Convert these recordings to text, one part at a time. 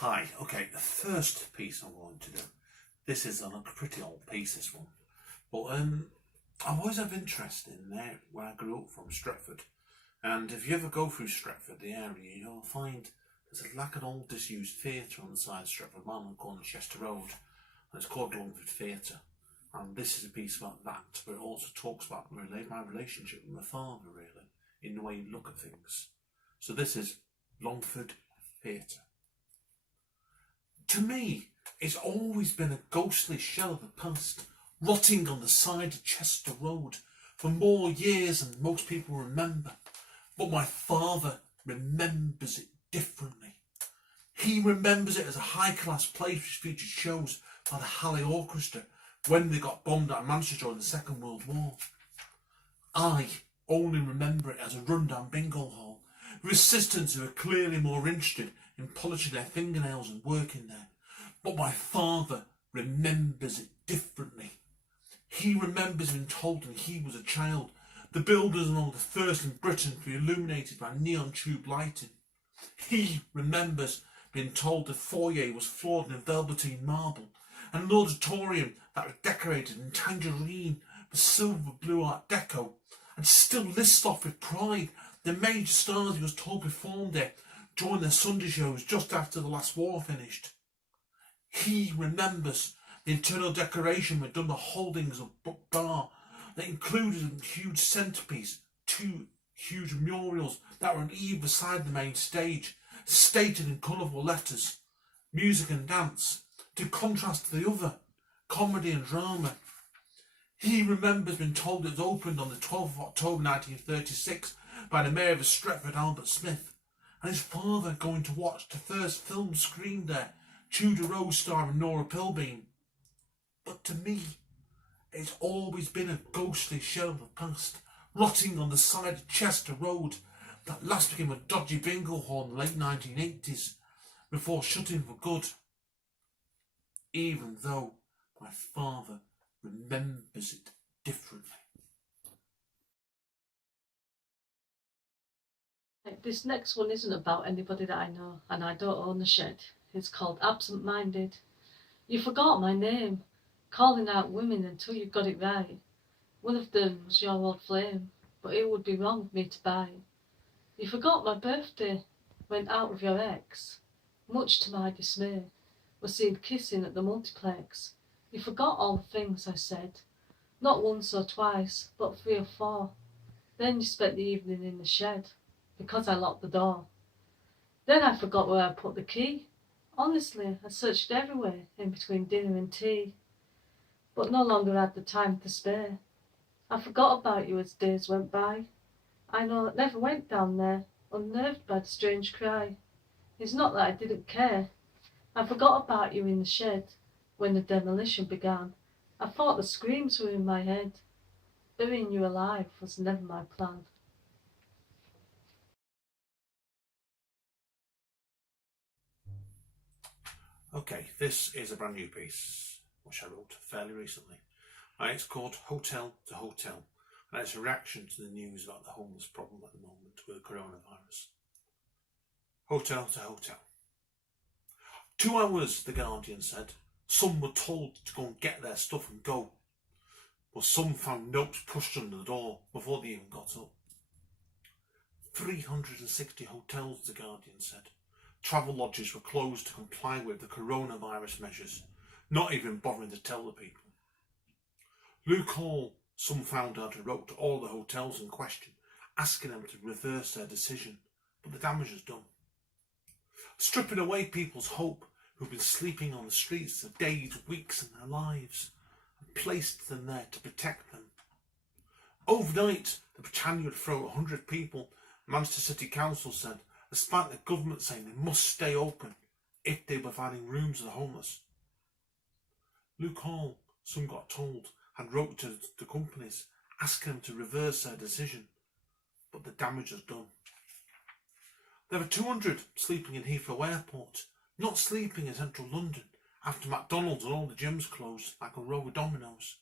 Hi, okay, the first piece I'm going to do, this is a pretty old piece, this one, but I've always had interest in there where I grew up from, Stretford, and if you ever go through Stretford, the area, you'll find there's like an old disused theatre on the side of Stretford, man on the corner of Chester Road, and it's called Longford Theatre, and this is a piece about that, but it also talks about my relationship with my father, really, in the way you look at things. So this is Longford Theatre. To me, it's always been a ghostly shell of the past, rotting on the side of Chester Road for more years than most people remember. But my father remembers it differently. He remembers it as a high-class place which featured shows by the Halley Orchestra when they got bombed at Manchester during the Second World War. I only remember it as a rundown bingo hall, with assistants who are clearly more interested in polishing their fingernails and working there. But my father remembers it differently. He remembers being told when he was a child the buildings were among the first in Britain to be illuminated by neon tube lighting. He remembers being told the foyer was floored in velveteen marble, and an auditorium that was decorated in tangerine with silver blue art deco, and still lists off with pride the major stars he was told performed there during their Sunday shows just after the last war finished. He remembers the internal decoration had done the holdings of Brook Bar that included a huge centrepiece, two huge murals that were on either side of the main stage, stated in colourful letters, music and dance, to contrast to the other, comedy and drama. He remembers being told it was opened on the 12th of October 1936 by the Mayor of Stretford, Albert Smith, and his father going to watch the first film screened there, Tudor Rose starring Nora Pilbeam. But to me, it's always been a ghostly shell of the past, rotting on the side of Chester Road, that last became a dodgy bingo hall in the late 1980s, before shutting for good. Even though my father remembers it differently. This next one isn't about anybody that I know, and I don't own the shed. It's called Absentminded. You forgot my name, calling out women until you got it right. One of them was your old flame, but it would be wrong of me to buy. You forgot my birthday, went out with your ex. Much to my dismay, was seen kissing at the multiplex. You forgot all the things I said, not once or twice, but 3 or 4. Then you spent the evening in the shed, because I locked the door. Then I forgot where I put the key. Honestly, I searched everywhere in between dinner and tea, but no longer had the time to spare. I forgot about you as days went by. I never went down there, unnerved by the strange cry. It's not that I didn't care. I forgot about you in the shed when the demolition began. I thought the screams were in my head. Burying you alive was never my plan. Okay, this is a brand new piece, which I wrote fairly recently. It's called Hotel to Hotel, and it's a reaction to the news about the homeless problem at the moment with the coronavirus. Hotel to Hotel. 2 hours, the Guardian said. Some were told to go and get their stuff and go, but some found notes pushed under the door before they even got up. 360 hotels, the Guardian said. Travel lodges were closed to comply with the coronavirus measures, not even bothering to tell the people. Luke Hall, some found out, wrote to all the hotels in question, asking them to reverse their decision, but the damage is done. Stripping away people's hope who've been sleeping on the streets for days, weeks in their lives, and placed them there to protect them. Overnight, the Britannia would throw 100 people, Manchester City Council said, despite the government saying they must stay open if they were providing rooms to the homeless. Luke Hall, some got told, had wrote to the companies asking them to reverse their decision, but the damage is done. There were 200 sleeping in Heathrow Airport, not sleeping in central London after McDonald's and all the gyms closed like a row of dominoes.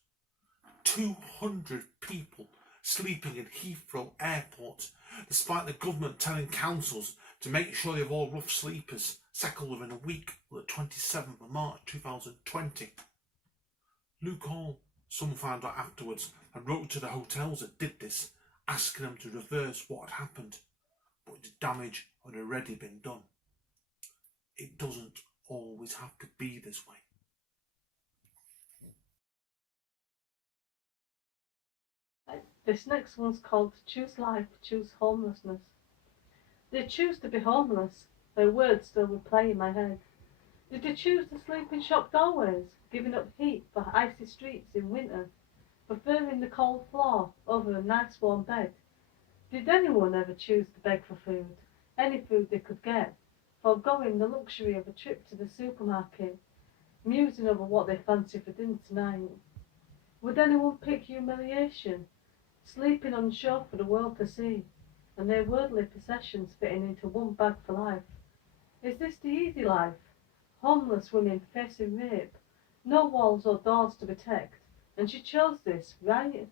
200 people sleeping in Heathrow Airport, despite the government telling councils To make sure you have all rough sleepers settled within a week, on the 27th of March 2020. Luke Hall, some found out afterwards, and wrote to the hotels that did this, asking them to reverse what had happened, but the damage had already been done. It doesn't always have to be this way. This next one's called Choose Life, Choose Homelessness. They choose to be homeless. Their words still replay in my head. Did they choose to sleep in shop doorways, giving up heat for icy streets in winter, preferring the cold floor over a nice warm bed? Did anyone ever choose to beg for food, any food they could get, foregoing the luxury of a trip to the supermarket, musing over what they fancy for dinner tonight? Would anyone pick humiliation, sleeping on shore for the world to see, and their worldly possessions fitting into one bag for life? Is this the easy life? Homeless women facing rape, no walls or doors to protect, and she chose this, right?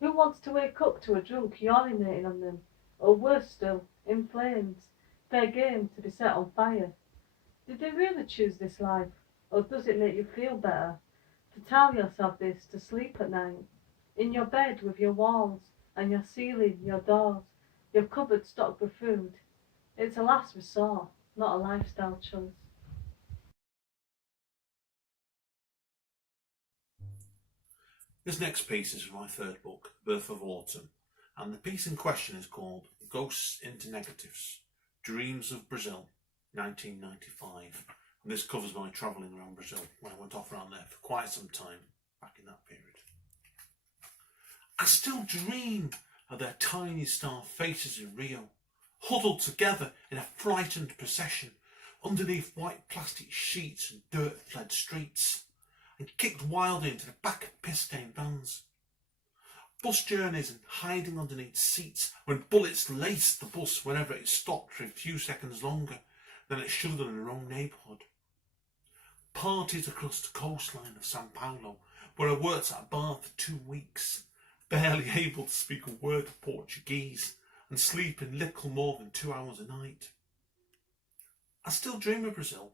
Who wants to wake up to a drunk urinating on them, or worse still, in flames, fair game to be set on fire? Did they really choose this life, or does it make you feel better to tell yourself this, to sleep at night, in your bed with your walls, and your ceiling, your doors, your cupboard stocked with food? It's a last resort, not a lifestyle choice. This next piece is from my third book, Birth of Autumn, and the piece in question is called Ghosts into Negatives, Dreams of Brazil, 1995. And this covers my travelling around Brazil when I went off around there for quite some time back in that period. I still dream of their tiny star faces in Rio, huddled together in a frightened procession underneath white plastic sheets and dirt-fled streets, and kicked wildly into the back of piss-stained vans. Bus journeys and hiding underneath seats when bullets laced the bus whenever it stopped for a few seconds longer than it should have done in the wrong neighbourhood. Parties across the coastline of Sao Paulo, where I worked at a bar for 2 weeks, barely able to speak a word of Portuguese and sleeping little more than 2 hours a night. I still dream of Brazil,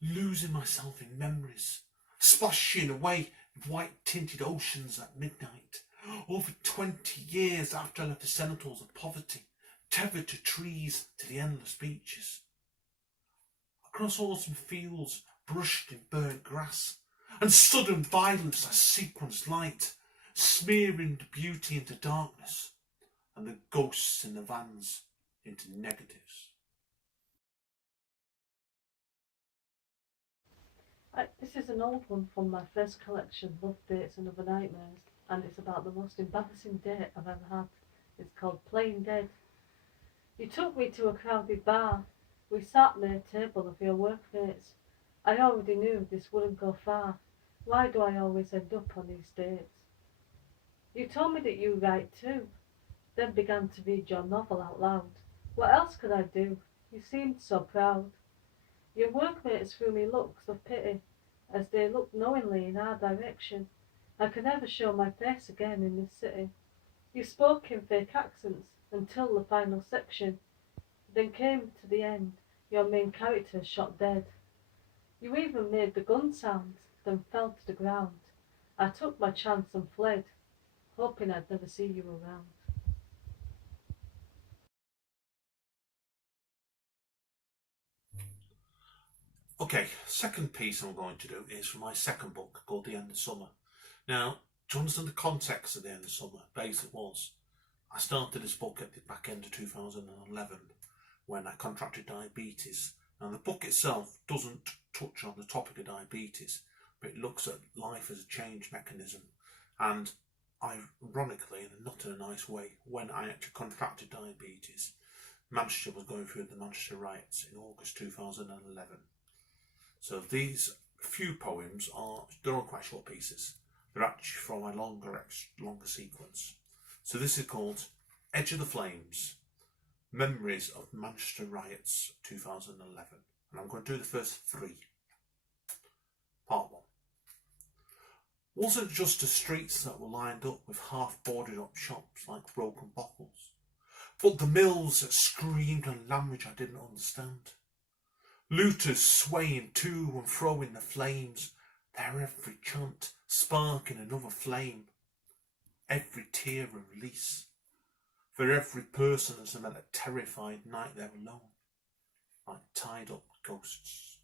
losing myself in memories, splashing away in white-tinted oceans at midnight, over 20 years after I left the cenotals of poverty, tethered to trees to the endless beaches. Across autumn fields brushed in burnt grass, and sudden violence as sequenced light, smearing the beauty into darkness, and the ghosts in the vans into negatives. This is an old one from my first collection, Love, Dates and Other Nightmares, and it's about the most embarrassing date I've ever had. It's called Playing Dead. You took me to a crowded bar. We sat near a table of your workmates. I already knew this wouldn't go far. Why do I always end up on these dates? You told me that you write too, then began to read your novel out loud. What else could I do? You seemed so proud. Your workmates threw me looks of pity as they looked knowingly in our direction. I could never show my face again in this city. You spoke in fake accents until the final section, then came to the end, your main character shot dead. You even made the gun sounds, then fell to the ground. I took my chance and fled, hoping I'd never see you around. Okay, second piece I'm going to do is from my second book called The End of Summer. Now, to understand the context of The End of Summer, basically was, I started this book at the back end of 2011 when I contracted diabetes. Now, the book itself doesn't touch on the topic of diabetes, but it looks at life as a change mechanism. And ironically, and not in a nice way, when I actually contracted diabetes, Manchester was going through the Manchester riots in August 2011. So these few poems they're all quite short pieces. They're actually from a longer sequence. So this is called Edge of the Flames, Memories of Manchester Riots 2011. And I'm going to do the first 3. Part 1. Wasn't just the streets that were lined up with half boarded up shops like broken bottles. but the mills that screamed a language I didn't understand. Looters swaying to and fro in the flames, their every chant sparking another flame, every tear a release, for every person has meant a terrified night there alone, like tied up ghosts.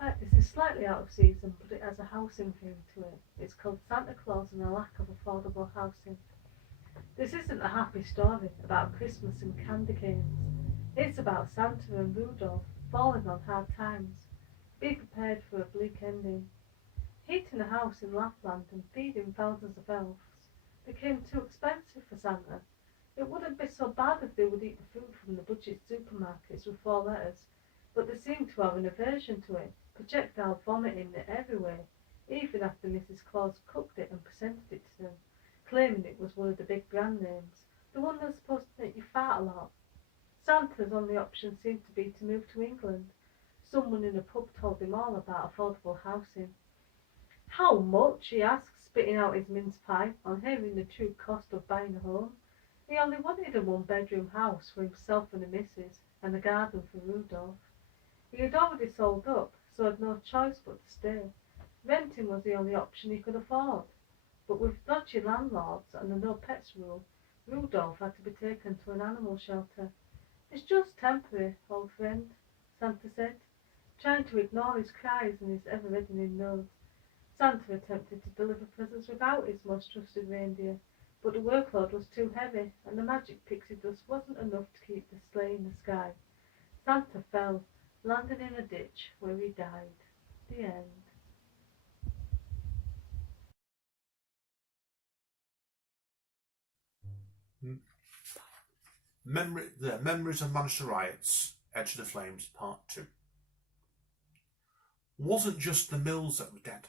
Right, this is slightly out of season, but it has a housing theme to it. It's called Santa Claus and a Lack of Affordable Housing. This isn't a happy story about Christmas and candy canes. It's about Santa and Rudolph falling on hard times. Be prepared for a bleak ending. Heating a house in Lapland and feeding thousands of elves became too expensive for Santa. It wouldn't be so bad if they would eat the food from the budget supermarkets with 4 letters, but they seemed to have an aversion to it, projectile vomiting it everywhere, even after Mrs. Claus cooked it and presented it to them, claiming it was one of the big brand names, the one that's supposed to make you fart a lot. Santa's only option seemed to be to move to England. Someone in a pub told him all about affordable housing. How much? He asked, spitting out his mince pie on hearing the true cost of buying a home. He only wanted a 1-bedroom house for himself and the missus, and a garden for Rudolph. He had already sold up, so had no choice but to stay. Renting was the only option he could afford. But with dodgy landlords and the no pets rule, Rudolph had to be taken to an animal shelter. It's just temporary, old friend, Santa said, trying to ignore his cries and his ever-reddening nose. Santa attempted to deliver presents without his most trusted reindeer, but the workload was too heavy, and the magic pixie dust wasn't enough to keep the sleigh in the sky. Santa fell, landing in a ditch where he died. The end. The Memories of Manchester Riots, Edge of the Flames, Part 2. Wasn't just the mills that were dead,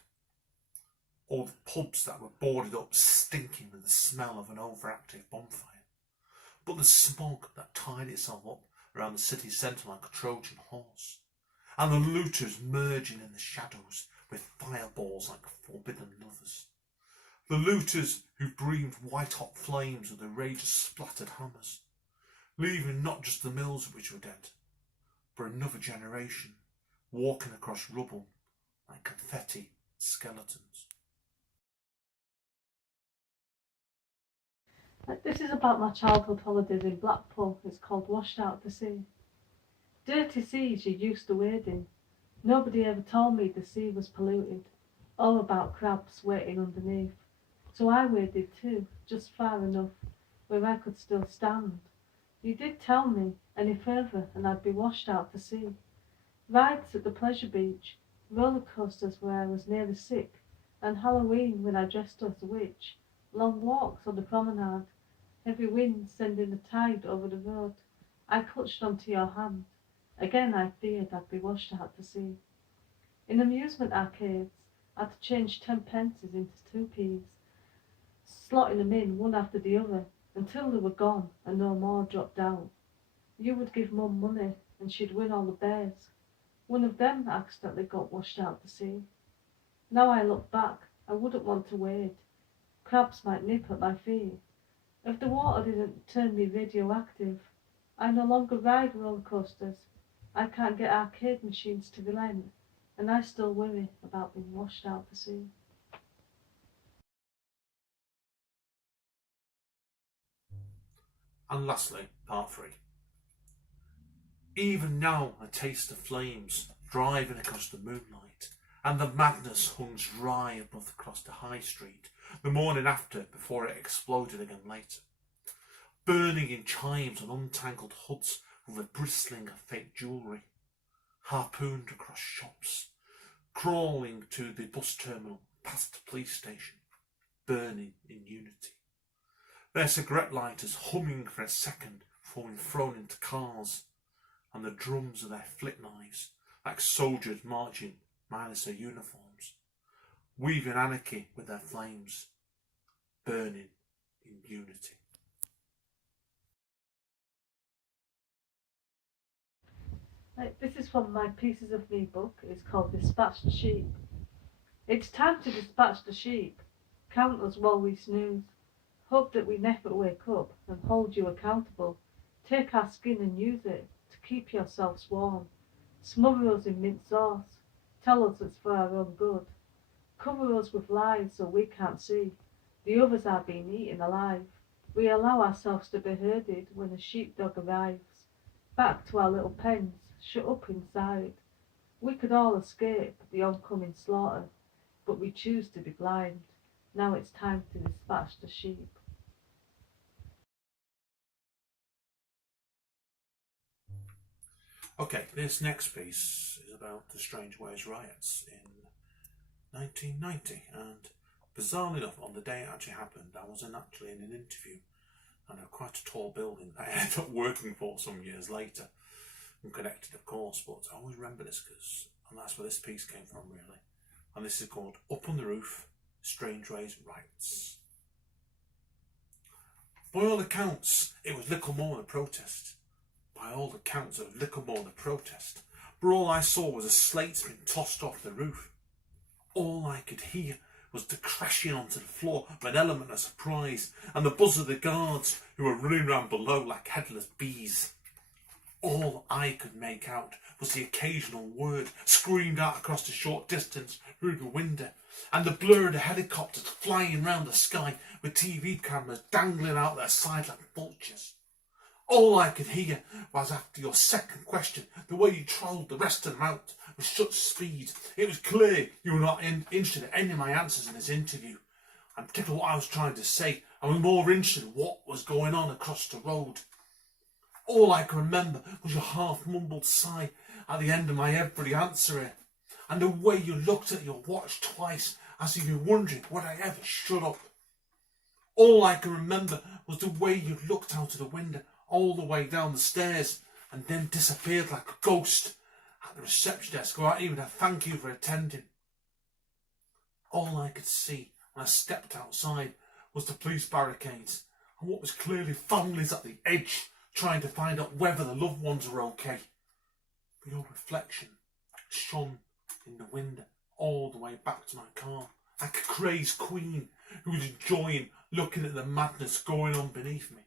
or the pubs that were boarded up stinking with the smell of an overactive bonfire, but the smog that tied itself up around the city centre like a Trojan horse, and the looters merging in the shadows with fireballs like forbidden lovers. The looters who breathed white-hot flames with the rage of splattered hammers, leaving not just the mills which were dead, but another generation walking across rubble like confetti skeletons. This is about my childhood holidays in Blackpool. It's called Washed Out to Sea. Dirty seas you used to wade in. Nobody ever told me the sea was polluted, or about crabs waiting underneath. So I waded too, just far enough where I could still stand. You did tell me any further and I'd be washed out to sea. Rides at the pleasure beach, roller coasters where I was nearly sick, and Halloween when I dressed as a witch, long walks on the promenade, heavy winds sending a tide over the road. I clutched onto your hand. Again I feared I'd be washed out to sea. In amusement arcades, I had to change 10 pences into 2p's, slotting them in one after the other until they were gone and no more dropped out. You would give Mum money and she'd win all the bears. One of them accidentally got washed out to sea. Now I look back, I wouldn't want to wade. Crabs might nip at my feet. If the water didn't turn me radioactive, I no longer ride roller coasters. I can't get arcade machines to relent, and I still worry about being washed out to sea. And lastly, Part 3. Even now I taste the flames driving across the moonlight, and the madness hung dry above across the high street the morning after before it exploded again later. Burning in chimes on untangled hoods with a bristling of fake jewellery, harpooned across shops, crawling to the bus terminal past the police station, burning in unity. Their cigarette lighters humming for a second before being thrown into cars, and the drums of their flip knives like soldiers marching minus their uniforms, weaving anarchy with their flames, burning in unity. This is from my Pieces of Me book. It's called Dispatch the Sheep. It's time to dispatch the sheep. count us while we snooze. Hope that we never wake up and hold you accountable. Take our skin and use it to keep yourselves warm. Smother us in mint sauce. Tell us it's for our own good. Cover us with lies so we can't see. The others are being eaten alive. We allow ourselves to be herded when a sheepdog arrives. Back to our little pens, shut up inside. We could all escape the oncoming slaughter, but we choose to be blind. Now it's time to dispatch the sheep. Okay, this next piece is about the Strange Ways riots in 1990, and bizarrely enough, on the day it actually happened, I was actually in an interview, and quite a tall building I ended up working for some years later, unconnected of course, but I always remember this and that's where this piece came from really, and this is called Up on the Roof, Strange Ways Riots. By all accounts, it was little more than a protest. By all accounts, it was little more than a protest, but all I saw was a slate being tossed off the roof. All I could hear was the crashing onto the floor of an element of surprise and the buzz of the guards who were running around below like headless bees. All I could make out was the occasional word screamed out across the short distance through the window, and the blur of the helicopters flying round the sky with TV cameras dangling out their sides like vultures. All I could hear was, after your second question, the way you trolled the rest of them out with such speed. It was clear you were not interested in any of my answers in this interview, and particularly what I was trying to say. I was more interested in what was going on across the road. All I can remember was your half-mumbled sigh at the end of my every answer here, and the way you looked at your watch twice as if you were wondering would I ever shut up. All I can remember was the way you looked out of the window all the way down the stairs and then disappeared like a ghost at the reception desk without even a thank you for attending. All I could see when I stepped outside was the police barricades and what was clearly families at the edge trying to find out whether the loved ones were okay. But your reflection shone in the window all the way back to my car, like a crazed queen who was enjoying looking at the madness going on beneath me.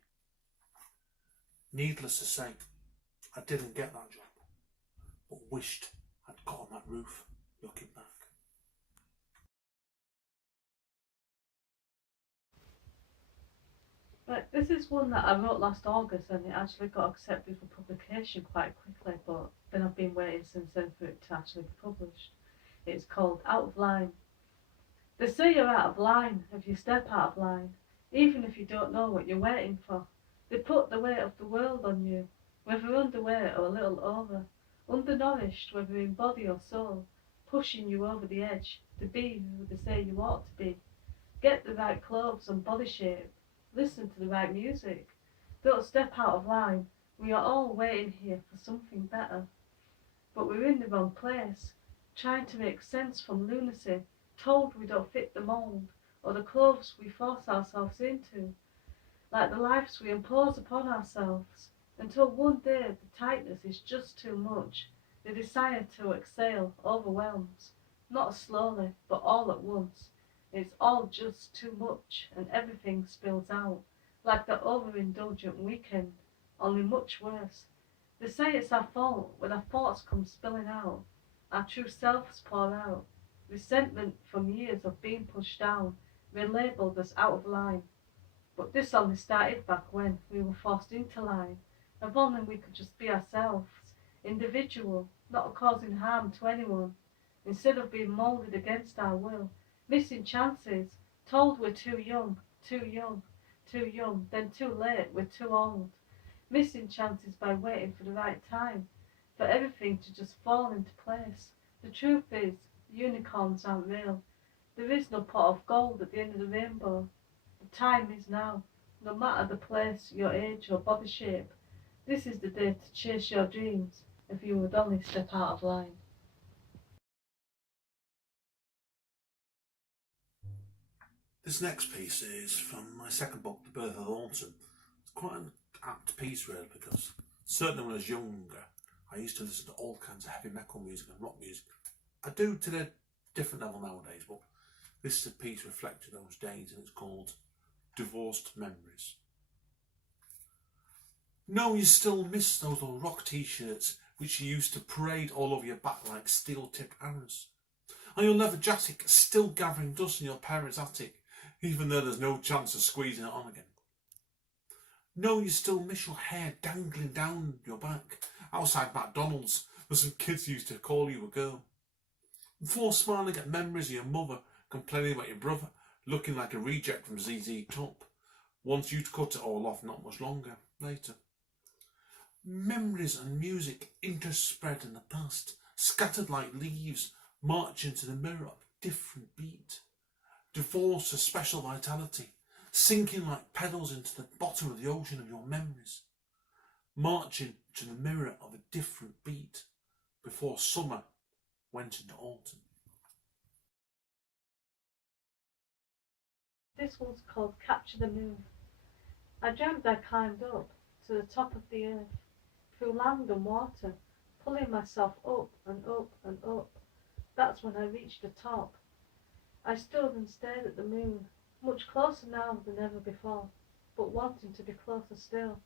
Needless to say, I didn't get that job, but wished I'd got on that roof looking back. But this is one that I wrote last August, and it actually got accepted for publication quite quickly, but then I've been waiting since then for it to actually be published. It's called Out of Line. They say you're out of line if you step out of line, even if you don't know what you're waiting for. They put the weight of the world on you, whether underweight or a little over, undernourished, whether in body or soul, pushing you over the edge to be who they say you ought to be. Get the right clothes and body shape. Listen to the right music. Don't step out of line. We are all waiting here for something better. But we're in the wrong place, trying to make sense from lunacy, told we don't fit the mould, or the clothes we force ourselves into, like the lives we impose upon ourselves, until one day the tightness is just too much. The desire to exhale overwhelms, not slowly, but all at once. It's all just too much, and everything spills out, like the overindulgent weekend, only much worse. They say it's our fault when our thoughts come spilling out, our true selves pour out, resentment from years of being pushed down, relabelled as out of line. But this only started back when we were forced into line. If only we could just be ourselves, individual, not causing harm to anyone, instead of being moulded against our will, missing chances, told we're too young, too young, too young, then too late, we're too old. Missing chances by waiting for the right time, for everything to just fall into place. The truth is, unicorns aren't real. There is no pot of gold at the end of the rainbow. The time is now. No matter the place, your age or body shape, this is the day to chase your dreams if you would only step out of line. This next piece is from my second book, The Birth of Autumn. It's quite an apt piece really, because certainly when I was younger I used to listen to all kinds of heavy metal music and rock music. I do to a different level nowadays, but This is a piece reflecting those days, and it's called Divorced Memories. No, you still miss those old rock t-shirts which you used to parade all over your back like steel-tipped arrows. And your leather jacket still gathering dust in your parents' attic, even though there's no chance of squeezing it on again. No, you still miss your hair dangling down your back outside McDonald's where some kids used to call you a girl. Before smiling at memories of your mother complaining about your brother looking like a reject from ZZ Top, once you'd cut it all off not much longer later. Memories and music interspread in the past, scattered like leaves, marching to the mirror of a different beat. Divorced to special vitality, sinking like pedals into the bottom of the ocean of your memories. Marching to the mirror of a different beat, before summer went into autumn. This one's called Capture the Moon. I dreamt I climbed up to the top of the earth, through land and water, pulling myself up and up and up. That's when I reached the top. I stood and stared at the moon, much closer now than ever before, but wanting to be closer still.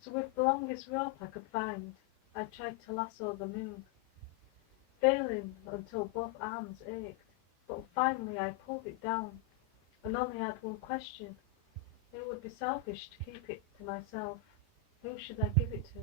So with the longest rope I could find, I tried to lasso the moon, failing until both arms ached, but finally I pulled it down, and only had one question. It would be selfish to keep it to myself. Who should I give it to?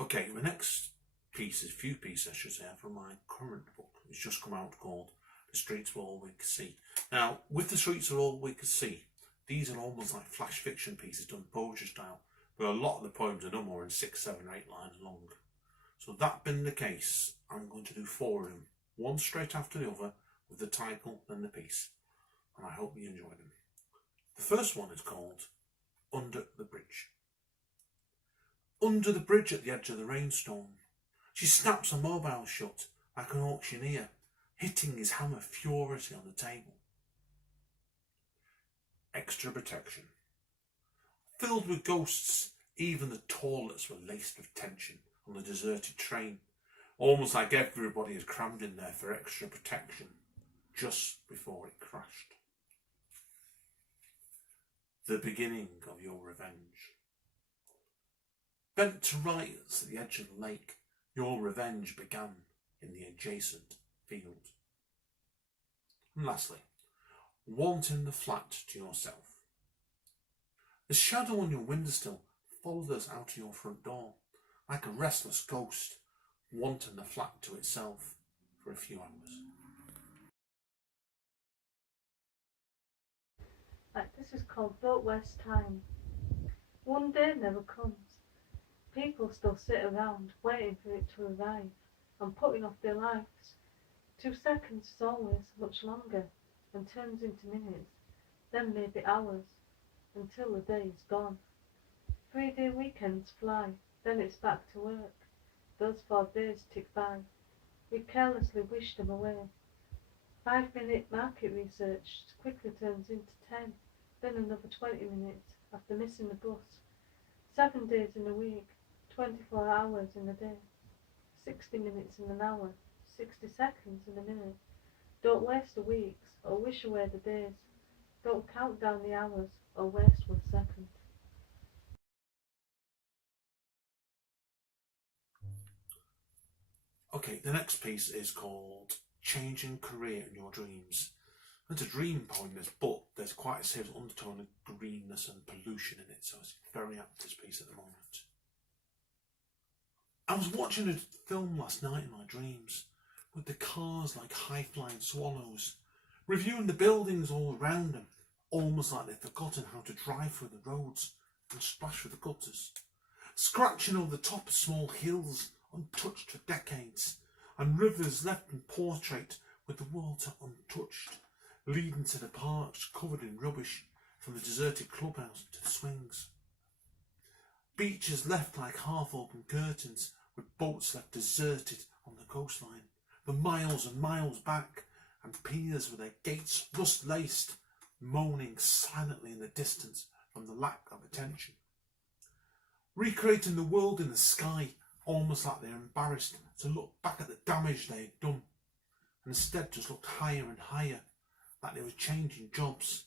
Okay, the next few pieces I should say, are from my current book. It's just come out called The Streets Were All We Could See. Now, with The Streets Were All We Could See, these are almost like flash fiction pieces done poetry style, but a lot of the poems are no more than 6, 7, or 8 lines long. So that being the case, I'm going to do 4 of them, one straight after the other, with the title and the piece, and I hope you enjoy them. The first one is called Under the Bridge. Under the bridge at the edge of the rainstorm, she snaps a mobile shut like an auctioneer, hitting his hammer furiously on the table. Extra protection. Filled with ghosts, even the toilets were laced with tension on the deserted train, almost like everybody had crammed in there for extra protection just before it crashed. The beginning of your revenge. Bent to rights at the edge of the lake, your revenge began in the adjacent field. And lastly, wanting the flat to yourself. The shadow on your windowsill followed us out to your front door, like a restless ghost, wanting the flat to itself for a few hours. This is called Don't Waste Time. One day never comes. People still sit around waiting for it to arrive and putting off their lives. 2 seconds is always much longer and turns into minutes, then maybe hours, until the day is gone. 3-day weekends fly, then it's back to work. Those 4 days tick by. We carelessly wish them away. 5-minute market research quickly turns into 10, then another 20 minutes after missing the bus. 7 days in a week, 24 hours in a day, 60 minutes in an hour, 60 seconds in a minute. Don't waste the weeks or wish away the days. Don't count down the hours or waste 1 second. Okay, the next piece is called Changing Career in Your Dreams. It's a dream poem, but there's quite a serious undertone of greenness and pollution in it, so it's very apt, this piece at the moment. I was watching a film last night in my dreams, with the cars like high-flying swallows, reviewing the buildings all around them, almost like they'd forgotten how to drive through the roads and splash through the gutters, scratching over the top of small hills untouched for decades, and rivers left in portrait with the water untouched, leading to the parks covered in rubbish from the deserted clubhouse to the swings. Beaches left like half-open curtains, with boats left deserted on the coastline, for miles and miles back, and piers with their gates rust-laced, moaning silently in the distance from the lack of attention. Recreating the world in the sky, almost like they're embarrassed to look back at the damage they had done, and instead just looked higher and higher, like they were changing jobs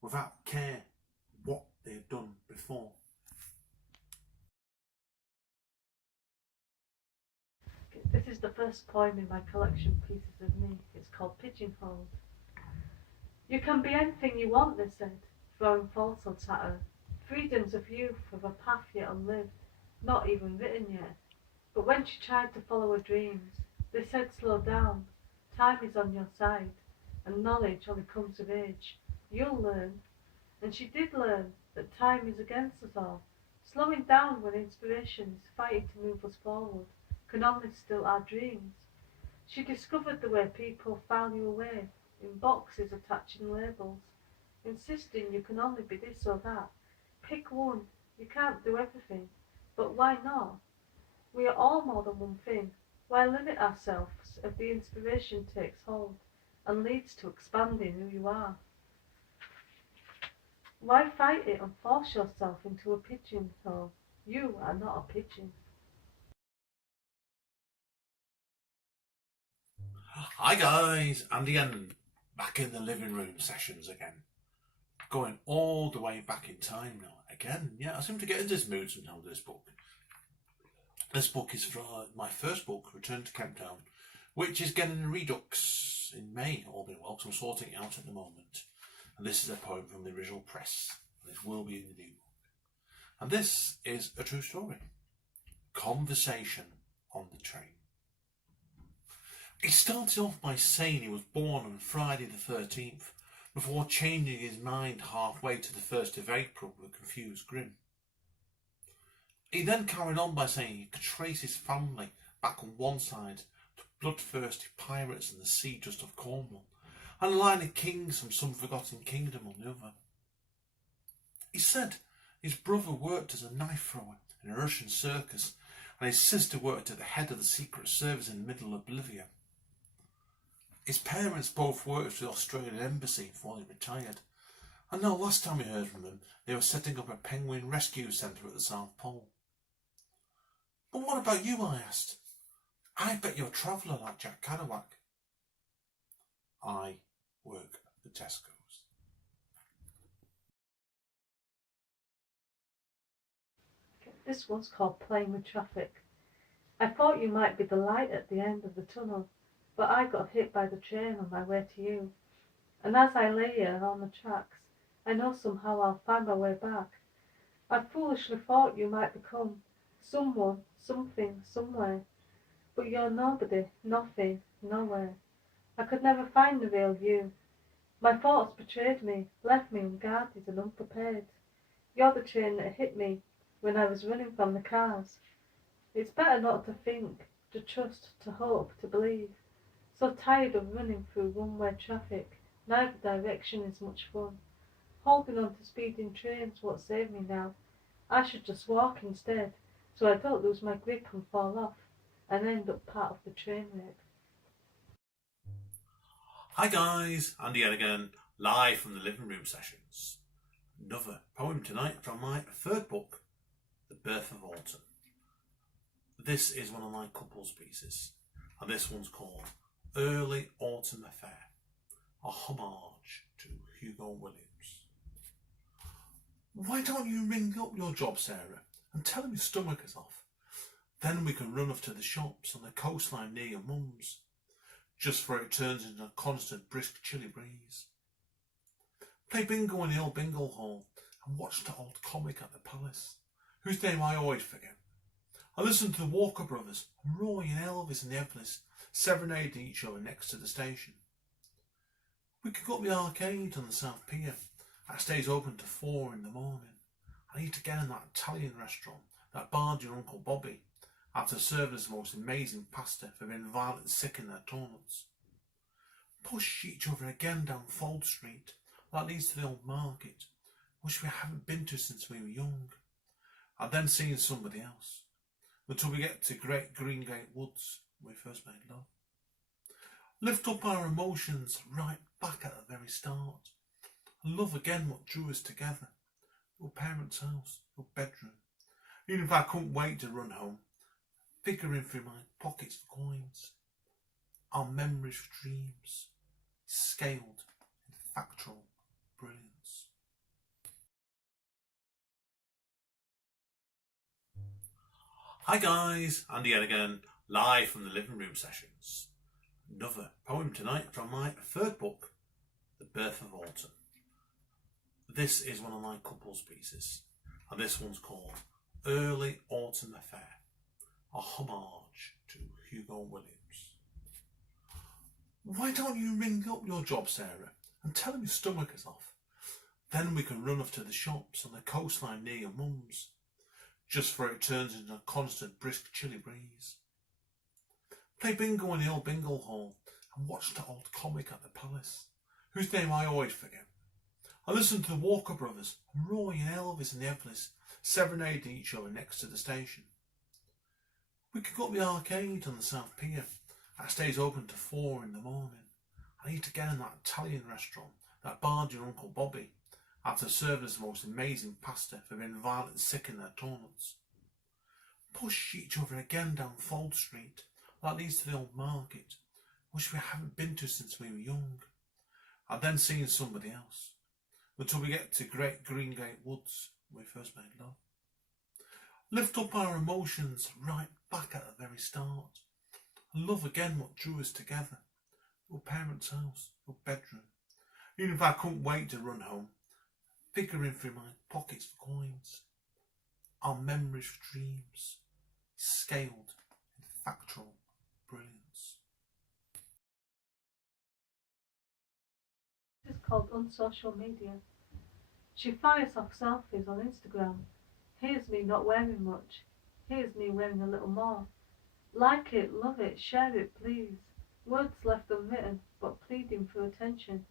without care what they had done before. This is the first poem in my collection Pieces of Me. It's called Pigeonhole. You can be anything you want, they said, throwing falsehoods at her. Freedoms of youth of a path yet unlived, not even written yet. But when she tried to follow her dreams, they said slow down, time is on your side, and knowledge only comes with age. You'll learn. And she did learn that time is against us all, slowing down when inspiration is fighting to move us forward, can only still our dreams. She discovered the way people file you away, in boxes attaching labels, insisting you can only be this or that. Pick one, you can't do everything, but why not? We are all more than one thing. Why limit ourselves if the inspiration takes hold and leads to expanding who you are? Why fight it and force yourself into a pigeonhole? You are not a pigeon. Hi guys, Andy and back in the living room sessions again. Going all the way back in time now. Again, yeah, I seem to get into this mood sometimes with this book. This book is from my first book, Return to Kent Town, which is getting a redux in May, all being well, because I'm sorting it out at the moment. And this is a poem from the original press. This will be in the new book. And this is a true story. Conversation on the train. He started off by saying he was born on Friday the 13th, before changing his mind halfway to the 1st of April with a confused grin. He then carried on by saying he could trace his family back on one side to bloodthirsty pirates in the sea just off Cornwall, and a line of kings from some forgotten kingdom on the other. He said his brother worked as a knife thrower in a Russian circus, and his sister worked at the head of the Secret Service in the middle of Bolivia. His parents both worked for the Australian Embassy before they retired, and now last time we heard from them, they were setting up a penguin rescue centre at the South Pole. But what about you, I asked. I bet you're a traveller like Jack Kerouac. I work at Tesco's. This one's called Playing with Traffic. I thought you might be the light at the end of the tunnel, but I got hit by the train on my way to you. And as I lay here on the tracks, I know somehow I'll find my way back. I foolishly thought you might become someone, something, somewhere, but you're nobody, nothing, nowhere. I could never find the real you. My thoughts betrayed me, left me unguarded and unprepared. You're the train that hit me when I was running from the cars. It's better not to think, to trust, to hope, to believe. So tired of running through one-way traffic, neither direction is much fun. Holding on to speeding trains won't save me now. I should just walk instead, so I don't lose my grip and fall off, and end up part of the train wreck. Hi guys, Andy here again, live from the living room sessions. Another poem tonight from my third book, The Birth of Autumn. This is one of my couples pieces, and this one's called Early Autumn Affair, a homage to Hugo Williams. Why don't you ring up your job, Sarah, and tell him your stomach is off? Then we can run off to the shops on the coastline near your mum's, just for it turns into a constant brisk chilly breeze. Play bingo in the old bingo hall and watch the old comic at the palace, whose name I always forget. I listen to the Walker Brothers and Roy and Elvis and the Everleys serenading each other next to the station. We could go up the arcade on the South Pier. That stays open to 4 in the morning. I eat again in that Italian restaurant that barred your Uncle Bobby after serving us the most amazing pasta for being violently sick in their toilets. Push each other again down Fold Street. That leads to the old market, which we haven't been to since we were young. And then seeing somebody else, until we get to Great Greengate Woods, where we first made love. Lift up our emotions right back at the very start, and love again what drew us together. Your parents' house, your bedroom. Even if I couldn't wait to run home, figuring through my pockets for coins. Our memories for dreams, scaled in factual brilliance. Hi guys, Andy yet again, live from the living room sessions. Another poem tonight from my third book, The Birth of Autumn. This is one of my couples pieces, and this one's called Early Autumn Affair, a homage to Hugo Williams. Why don't you ring up your job, Sarah, and tell him your stomach is off? Then we can run off to the shops on the coastline near your mum's, just for it turns into a constant brisk chilly breeze. Play bingo in the old bingo hall and watch the old comic at the palace, whose name I always forget. I listen to the Walker Brothers and Roy and Elvis and the Everleys serenading each other next to the station. We could go to the arcade on the South Pier. That stays open to 4 in the morning. I eat again in that Italian restaurant that barred your Uncle Bobby after serving us the most amazing pasta for being violently sick in their toilets. Push each other again down Fold Street. That leads to the old market, which we haven't been to since we were young. I've then seen somebody else, until we get to Great Greengate Woods, where we first made love. Lift up our emotions right back at the very start, and love again what drew us together. Your parents' house, your bedroom. Even if I couldn't wait to run home, figuring through my pockets for coins. Our memories for dreams, scaled in factual brilliance. This is called unsocial media. She fires off selfies on Instagram. Here's me not wearing much. Here's me wearing a little more. Like it, love it, share it, please. Words left unwritten, but pleading for attention.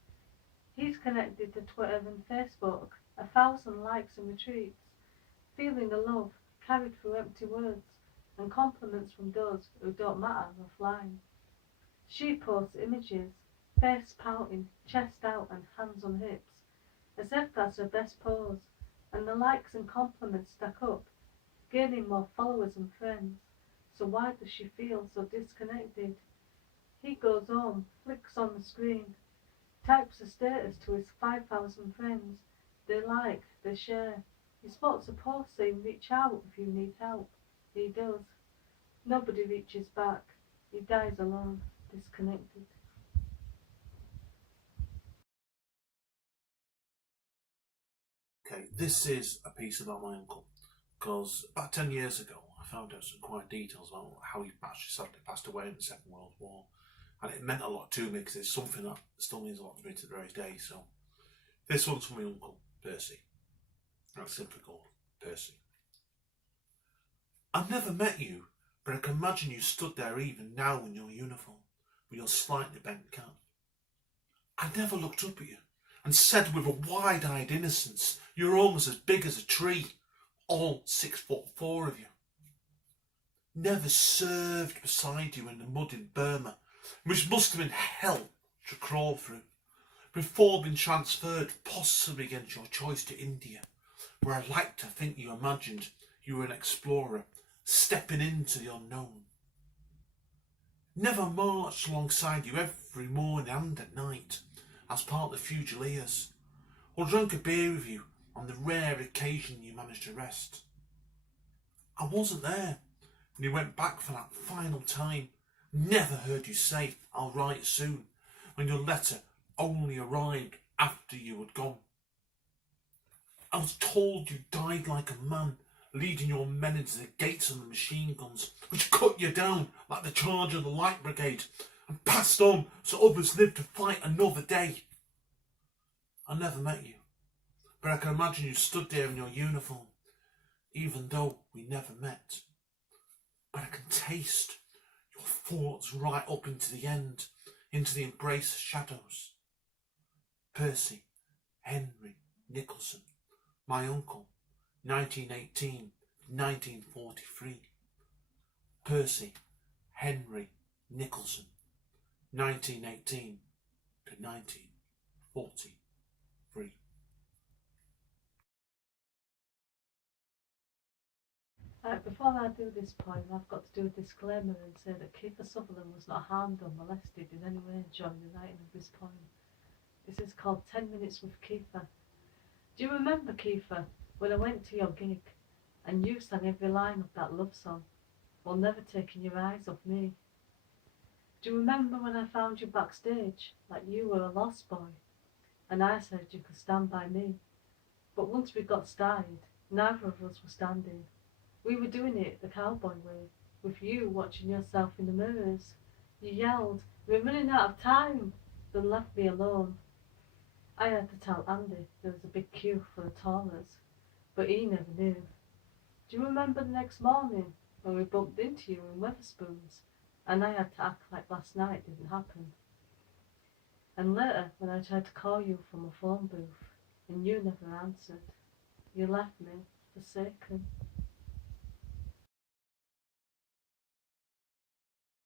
He's connected to Twitter and Facebook, 1,000 likes and retweets. Feeling the love carried through empty words, and compliments from those who don't matter offline. She posts images, face pouting, chest out and hands on hips, as if that's her best pose, and the likes and compliments stack up, gaining more followers and friends. So why does she feel so disconnected? He goes home, flicks on the screen, types a status to his 5,000 friends. They like, they share. He spots a post saying reach out if you need help. He does. Nobody reaches back. He dies alone, disconnected. Okay, this is a piece about my uncle, because about 10 years ago I found out some quite details about how he actually sadly passed away in the Second World War, and it meant a lot to me because it's something that still means a lot to me to the very day. So this one's from my uncle, Percy. That's simply called Percy. I've never met you, but I can imagine you stood there even now in your uniform, with your slightly bent cap. I never looked up at you and said with a wide-eyed innocence, you're almost as big as a tree, all 6'4" of you. Never served beside you in the mud in Burma, which must have been hell to crawl through, before being transferred possibly against your choice to India, where I like to think you imagined you were an explorer stepping into the unknown. Never marched alongside you every morning and at night as part of the Fusiliers, or drank a beer with you on the rare occasion you managed to rest. I wasn't there when you went back for that final time. Never heard you say, I'll write soon, when your letter only arrived after you had gone. I was told you died like a man, leading your men into the gates of the machine guns, which cut you down like the charge of the Light Brigade, and passed on so others lived to fight another day. I never met you, but I can imagine you stood there in your uniform, even though we never met. But I can taste your thoughts right up into the end, into the embrace of shadows. Percy Henry Nicholson, my uncle, 1918 1943. Percy Henry Nicholson, 1918 to 1943. Before I do this poem, I've got to do a disclaimer and say that Kiefer Sutherland was not harmed or molested in any way during the writing of this poem. This is called 10 Minutes with Kiefer. Do you remember, Kiefer, when I went to your gig and you sang every line of that love song while never taking your eyes off me? Do you remember when I found you backstage like you were a lost boy and I said you could stand by me? But once we got started, neither of us were standing. We were doing it the cowboy way, with you watching yourself in the mirrors. You yelled, "We're running out of time," then left me alone. I had to tell Andy there was a big queue for the trawlers, but he never knew. Do you remember the next morning when we bumped into you in Wetherspoons and I had to act like last night didn't happen? And later when I tried to call you from a phone booth and you never answered, you left me forsaken.